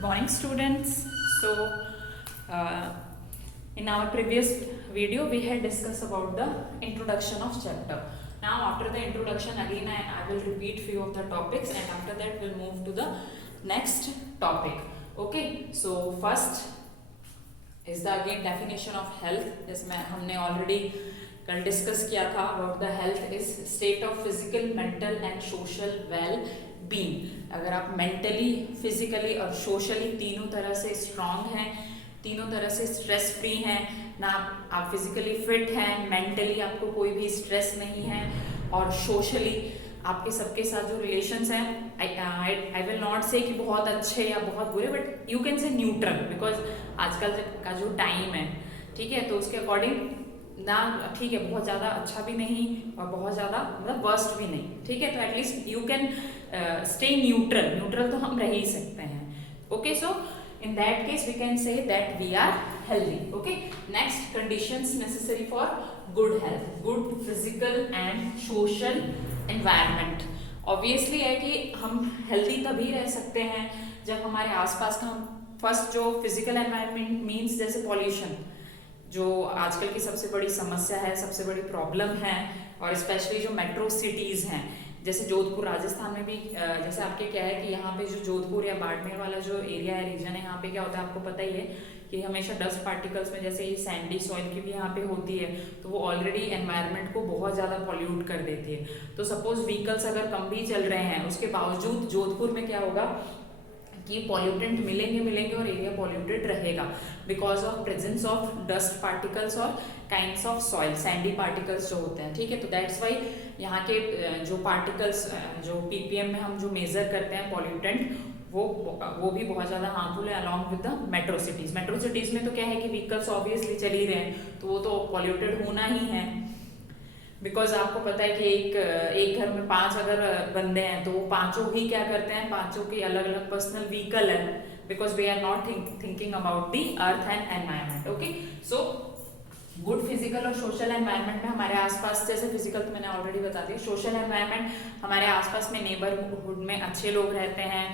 Good morning, students. In our previous video, we had discussed about the introduction of chapter. Now, after the introduction, again I will repeat few of the topics, and after that we'll move to the next topic. Okay. So first is the again definition of health. जिसमें हमने already कल discuss किया था about the health is state of physical mental and social well being. अगर आप mentally physically और socially तीनों तरह से स्ट्रांग हैं, तीनों तरह से स्ट्रेस फ्री हैं ना, आप फिजिकली फिट हैं, मेंटली आपको कोई भी स्ट्रेस नहीं है और सोशली आपके सबके साथ जो रिलेशंस हैं आई विल नॉट से कि बहुत अच्छे या बहुत बुरे, but you can say neutral, because आजकल का जो टाइम है, ठीक है, तो उसके अकॉर्डिंग ना ठीक है, बहुत ज़्यादा अच्छा भी नहीं और बहुत ज़्यादा मतलब वर्स्ट भी नहीं, ठीक है, तो at least you can stay neutral. Neutral तो हम रह ही सकते हैं। Okay, so in that case we can say that we are healthy. Okay, next conditions necessary for good health, good physical and social environment. Obviously है कि हम healthy तभी रह सकते हैं जब हमारे आसपास का फर्स्ट जो physical environment means जैसे pollution, जो आजकल की सबसे बड़ी समस्या है, सबसे बड़ी प्रॉब्लम है, और स्पेशली जो मेट्रो सिटीज़ हैं जैसे जोधपुर राजस्थान में भी, जैसे आपके क्या है कि यहाँ पे जो जोधपुर या बाड़मेर वाला जो एरिया है, रीजन है, यहाँ पे क्या होता है आपको पता ही है कि हमेशा डस्ट पार्टिकल्स में जैसे ये सैंडी सॉइल की भी यहाँ पे होती है, तो वो ऑलरेडी एनवायरनमेंट को बहुत ज़्यादा पॉल्यूट कर देती है। तो सपोज व्हीकल्स अगर कम भी चल रहे हैं, उसके बावजूद जोधपुर में क्या होगा कि पॉल्यूटेंट मिलेंगे और एरिया पॉल्यूटेड रहेगा because of presence of dust particles और kinds of soil, sandy particles जो होते हैं, ठीक है। तो दैट्स वाई यहाँ के जो पार्टिकल्स जो पीपीएम में हम जो मेजर करते हैं पॉल्यूटेंट, वो भी बहुत ज़्यादा हार्मफुल है along with the metro cities. Metro cities में तो क्या है कि व्हीकल्स ऑब्वियसली चल ही रहे हैं, तो वो तो पॉल्यूटेड होना ही है, बिकॉज आपको पता है कि एक घर में 5 अगर बंदे हैं तो वो पांचों ही क्या करते हैं, पांचों की अलग अलग पर्सनल व्हीकल है, because we are not thinking about the earth and environment. Okay, so good physical और सोशल एनवायरनमेंट में हमारे आसपास, जैसे फिजिकल तो मैंने ऑलरेडी बता दिया, सोशल एनवायरनमेंट हमारे आसपास में नेबरहुड में अच्छे लोग रहते हैं,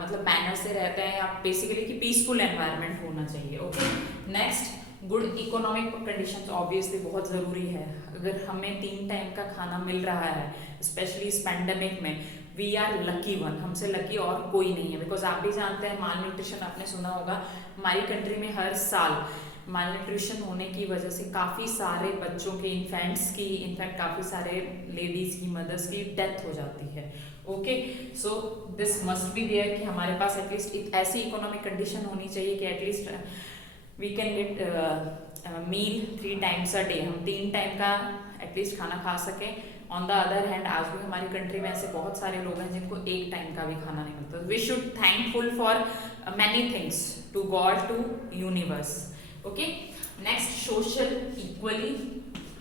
मतलब मैनर से रहते हैं, या बेसिकली कि पीसफुल एनवायरनमेंट होना चाहिए। Okay, next good economic conditions obviously बहुत ज़रूरी है। अगर हमें 3 टाइम का खाना मिल रहा है, स्पेशली इस पैंडेमिक में, वी आर लकी वन, हमसे लकी और कोई नहीं है, बिकॉज आप भी जानते हैं माल न्यूट्रिशन आपने सुना होगा, हमारी कंट्री में हर साल माल न्यूट्रिशन होने की वजह से काफ़ी सारे बच्चों के, इन्फेंट्स की, इनफैक्ट काफ़ी सारे लेडीज़ की, मदर्स की डेथ हो जाती है। Okay, so this must be there कि हमारे पास एटलीस्ट ऐसी इकोनॉमिक कंडीशन होनी चाहिए कि at least we can get meal 3 times a day, हम 3 टाइम का एटलीस्ट खाना खा सकें। ऑन द अदर हैंड आज भी हमारी कंट्री में ऐसे बहुत सारे लोग हैं जिनको 1 टाइम का भी खाना नहीं मिलता। We should thankful for many things to God, to universe. Okay, next social equally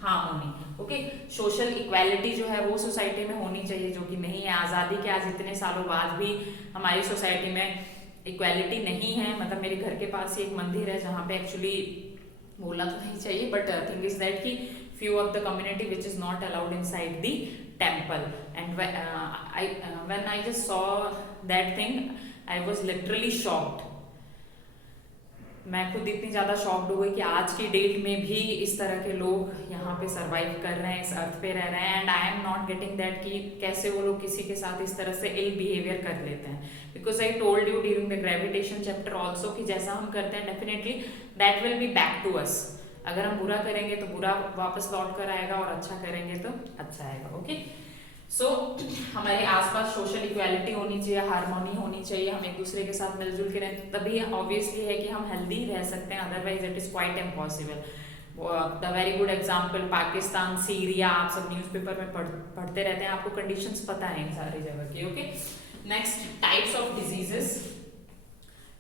harmony. Okay, social equality जो है वो सोसाइटी में होनी चाहिए, जो कि नहीं है। आज़ादी के आज इतने सालों बाद भी हमारी सोसाइटी में इक्वालिटी नहीं है। मतलब मेरे घर के पास ही एक मंदिर है जहाँ पे एक्चुअली बोलना तो नहीं चाहिए, बट थिंग इज दैट कि few of the community which is not allowed inside the temple, and when I just saw that thing I was literally shocked. मैं खुद इतनी ज़्यादा शॉक्ड हो गई कि आज की डेट में भी इस तरह के लोग यहाँ पे सर्वाइव कर रहे हैं, इस अर्थ पे रह रहे हैं, and I am not getting that कि कैसे वो लोग किसी के साथ इस तरह से इल बिहेवियर कर लेते हैं। Because I told you during the gravitation chapter also कि जैसा हम करते हैं definitely that will be back to us. अगर हम बुरा करेंगे तो बुरा वापस लौट कर आएगा, और अच्छा करेंगे तो अच्छा आएगा। ओके, सो हमारे आसपास सोशल इक्वालिटी होनी चाहिए, हार्मोनी होनी चाहिए, हम एक दूसरे के साथ मिलजुल के रहें, तभी ऑब्वियसली है कि हम हेल्दी रह सकते हैं, otherwise it is quite impossible. The very good example Pakistan, Syria, आप सब न्यूज़पेपर में पढ़ते रहते हैं, आपको कंडीशंस पता है इन सारी जगह की। Okay, next types of diseases,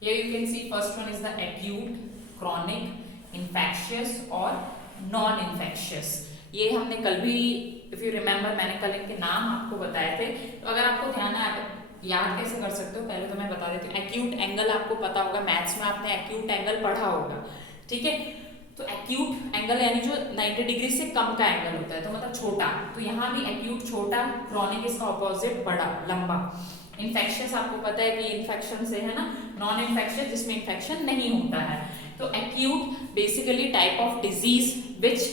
here you can see first one is the acute, chronic, infectious और नॉन इन्फेक्शियस। ये हमने कल भी, इफ यू रिमेम्बर, मैंने कल इनके नाम आपको बताए थे, तो अगर आपको ध्यान है याद कैसे कर सकते हो, पहले तो मैं बता देती हूँ। एक्यूट एंगल आपको पता होगा, मैथ्स में आपने एक्यूट एंगल पढ़ा होगा, ठीक है। तो एक्यूट एंगल यानी जो 90 डिग्री से कम का एंगल होता है, तो मतलब छोटा, तो यहाँ भी एक्यूट छोटा, क्रॉनिक इसका ऑपोजिट बड़ा, लंबा। इन्फेक्शियस आपको पता है कि इन्फेक्शन से है ना, नॉन इन्फेक्शियस जिसमें इन्फेक्शन नहीं होता है। तो acute basically type of disease which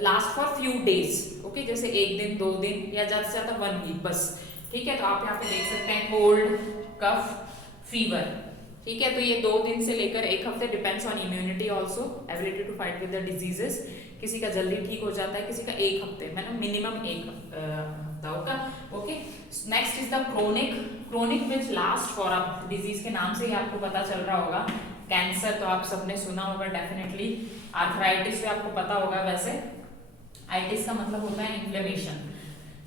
last for few days, okay, जैसे 1 दिन 2 दिन या ज्यादा से ज्यादा 1 वीक बस, ठीक है। तो आप यहाँ पे देख सकते हैं कोल्ड, कफ, फीवर, ठीक है। तो ये 2 दिन से लेकर 1 हफ्ते, depends on immunity also, ability to fight with the diseases. किसी का जल्दी ठीक हो जाता है, किसी का 1 हफ्ते, मतलब मिनिमम 1 हफ्ता होगा, okay. Next is the chronic, chronic which last for, अब डिजीज के नाम से ही आपको पता चल रहा होगा। कैंसर तो आप सबने सुना होगा डेफिनेटली, आर्थराइटिस भी आपको पता होगा। वैसे आइटिस का मतलब होता है इन्फ्लेमेशन,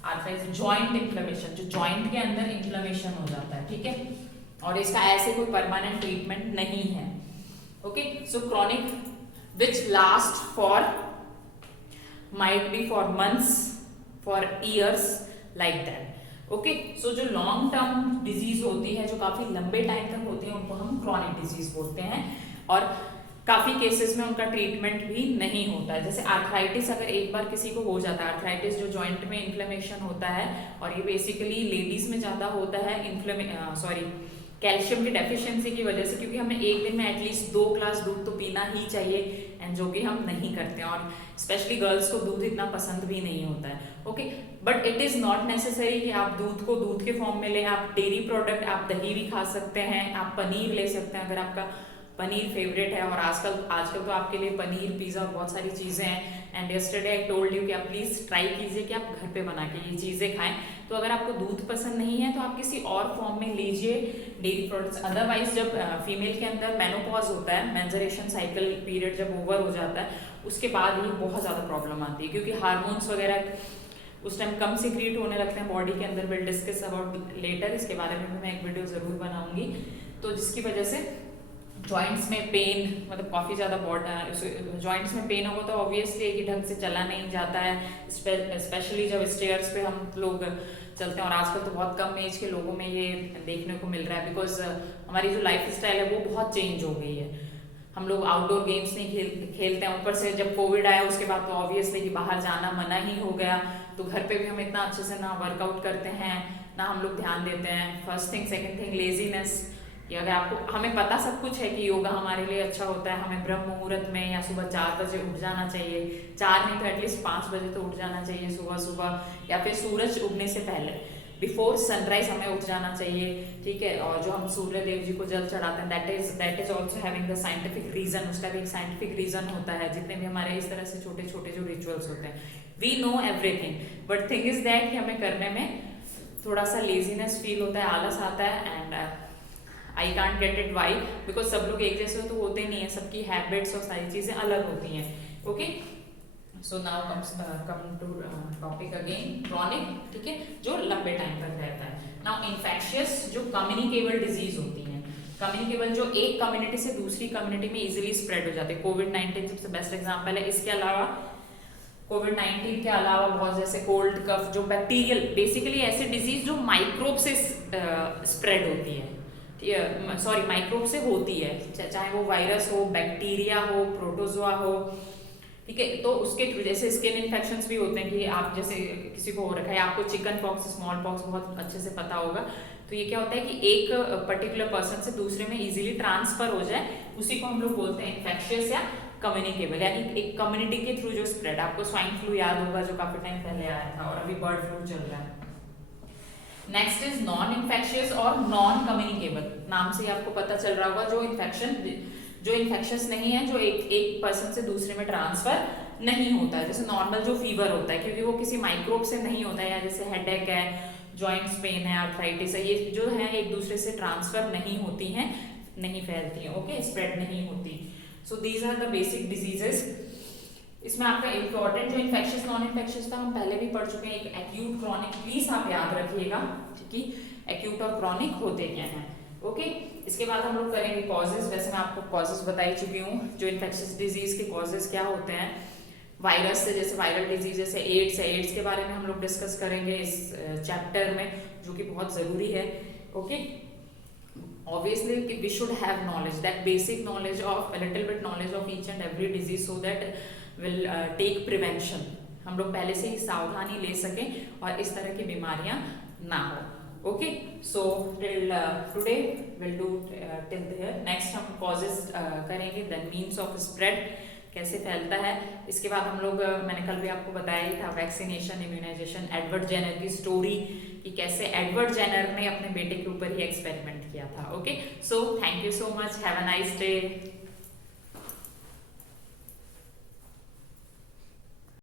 आर्थराइटिस जॉइंट इन्फ्लेमेशन, जो जॉइंट के अंदर इन्फ्लेमेशन हो जाता है, ठीक है। और इसका ऐसे कोई परमानेंट ट्रीटमेंट नहीं है, okay. So chronic which last for, might be for months, for years, like that, okay. So जो लॉन्ग टर्म डिजीज होती है, जो काफी लंबे टाइम तक होती है, उनको हम क्रॉनिक डिजीज बोलते हैं। और काफी केसेस में उनका ट्रीटमेंट भी नहीं होता है। जैसे आर्थराइटिस अगर एक बार किसी को हो जाता है, आर्थराइटिस जो जॉइंट में इन्फ्लेमेशन होता है, और ये बेसिकली लेडीज में ज्यादा होता है कैल्शियम की डेफिशिएंसी की वजह से, क्योंकि हमें एक दिन में एटलीस्ट 2 ग्लास दूध तो पीना ही चाहिए, एंड जो कि हम नहीं करते हैं, और स्पेशली गर्ल्स को दूध इतना पसंद भी नहीं होता है, okay. But it is not necessary कि आप दूध को दूध के फॉर्म में लें। आप डेयरी प्रोडक्ट, आप दही भी खा सकते हैं, आप पनीर ले सकते हैं अगर आपका पनीर फेवरेट है। और आजकल तो आपके लिए पनीर, पिज्जा और बहुत सारी चीजें हैं। And yesterday I told you कि आप प्लीज ट्राई कीजिए कि आप घर पे बना के ये चीजें खाएं। तो अगर आपको दूध पसंद नहीं है तो आप किसी और फॉर्म में लीजिए डेयरी प्रोडक्ट्स। अदरवाइज जब फीमेल के अंदर मेनोपॉज होता है, मेंस्ट्रुएशन साइकिल पीरियड जब ओवर हो जाता है, उसके बाद ही बहुत ज्यादा प्रॉब्लम आती है, क्योंकि हार्मोन्स वगैरह उस टाइम कम सीक्रेट होने लगते हैं बॉडी के अंदर। विल डिस्कस अबाउट लेटर, इसके बारे में भी मैं एक वीडियो जरूर बनाऊंगी। तो जिसकी वजह से जॉइंट्स में पेन, मतलब काफ़ी ज़्यादा जॉइंट्स में पेन होगा तो ऑब्वियसली एक ही ढंग से चला नहीं जाता है, स्पेशली जब स्टेयर्स पे हम लोग चलते हैं। और आजकल तो बहुत कम एज के लोगों में ये देखने को मिल रहा है, बिकॉज हमारी जो लाइफ स्टाइल है वो बहुत चेंज हो गई है। हम लोग आउटडोर गेम्स नहीं खेलते हैं। ऊपर से जब कोविड आया उसके बाद तो ऑब्वियसली कि बाहर जाना मना ही हो गया, तो घर पे भी हम इतना अच्छे से ना वर्कआउट करते हैं, ना हम लोग ध्यान देते हैं। First thing, second thing laziness, कि अगर आपको, हमें पता सब कुछ है कि योगा हमारे लिए अच्छा होता है, हमें ब्रह्म मुहूर्त में या सुबह 4 बजे उठ जाना चाहिए, 4 नहीं तो एटलीस्ट 5 बजे तो उठ जाना चाहिए सुबह, या फिर सूरज उगने से पहले, बिफोर सनराइज हमें उठ जाना चाहिए, ठीक है। और जो हम सूर्य देव जी को जल चढ़ाते हैं, that is also having the scientific reason, उसका भी एक साइंटिफिक रीजन होता है। जितने भी हमारे इस तरह से छोटे छोटे जो रिचुअल्स होते हैं, we know everything, but thing is that कि हमें करने में थोड़ा सा लेजीनेस फील होता है, आलस आता है। And I can't get it why, because सब लोग एक जैसे तो होते नहीं है, सबकी हैबिट्स और सारी चीजें अलग होती हैं, okay. So now come to topic again, chronic, ठीक है, जो लंबे टाइम तक रहता है। नाउ इन्फेक्शियस, जो कम्युनिकेबल डिजीज होती हैं, कम्युनिकेबल जो एक कम्युनिटी से दूसरी कम्युनिटी में इजीली स्प्रेड हो जाते हैं। कोविड-19 सबसे बेस्ट एग्जांपल है। इसके अलावा कोविड-19 के अलावा बहुत जैसे कोल्ड, कफ, जो बैक्टीरियल, बेसिकली ऐसे डिजीज जो माइक्रोब से स्प्रेड होती है, सॉरी माइक्रोब से होती है, चाहे वो वायरस हो, बैक्टीरिया हो, प्रोटोजोआ हो, ठीक है। तो उसके थ्रू, जैसे स्किन इन्फेक्शंस भी होते हैं कि आप जैसे किसी को हो रखा है, आपको चिकन पॉक्स, स्मॉल पॉक्स बहुत अच्छे से पता होगा। तो ये क्या होता है कि एक पर्टिकुलर पर्सन से दूसरे में इजीली ट्रांसफर हो जाए, उसी को हम लोग बोलते हैं इन्फेक्शियस या कम्युनिकेबल, यानी एक कम्युनिटी के थ्रू जो स्प्रेड। आपको स्वाइन फ्लू याद होगा जो काफी टाइम पहले आया था, और अभी बर्ड फ्लू चल रहा है। नेक्स्ट इज नॉन इन्फेक्शियस और नॉन कम्युनिकेबल। नाम से ही आपको पता चल रहा होगा, जो इन्फेक्शियस नहीं है, जो एक पर्सन से दूसरे में ट्रांसफर नहीं होता है। जैसे नॉर्मल जो फीवर होता है, क्योंकि वो किसी माइक्रोब से नहीं होता है, या जैसे हेडेक है, जॉइंट्स पेन है, आर्थराइटिस है, ये जो है एक दूसरे से ट्रांसफर नहीं होती हैं, नहीं फैलती हैं, ओके, स्प्रेड नहीं होती। So these are the basic diseases. इसमें आपका इम्पोर्टेंट जो इन्फेक्शियस नॉन इन्फेक्शियस था हम पहले भी पढ़ चुके हैं। एक एक्यूट, क्रॉनिक, प्लीज आप याद रखिएगा कि एक्यूट और क्रॉनिक होते क्या हैं, ओके। इसके बाद हम लोग करेंगे कॉजेज। वैसे मैं आपको कॉजेज बता ही चुकी हूँ। जो इन्फेक्शियस डिजीज के कॉजेज क्या होते हैं, वायरस से, जैसे वायरल डिजीज जैसे एड्स है, एड्स के बारे में हम लोग डिस्कस करेंगे इस चैप्टर में, जो कि बहुत जरूरी है, okay. obviously we should have knowledge, that basic knowledge of, a little bit knowledge of each and every disease, so that will take prevention, हम लोग पहले से ही सावधानी ले सकें और इस तरह की बीमारियां ना हो, okay. So till today will do till there. Next हम कॉजेज करेंगे, देन मीन्स ऑफ स्प्रेड, कैसे फैलता है। इसके बाद हम लोग मैंने कल भी आपको बताया ही था वैक्सीनेशन, इम्यूनाइजेशन, एडवर्ड जेनर की स्टोरी कि कैसे एडवर्ड जेनर ने अपने बेटे के ऊपर ही एक्सपेरिमेंट किया था। Okay, so thank you so much, have a nice day.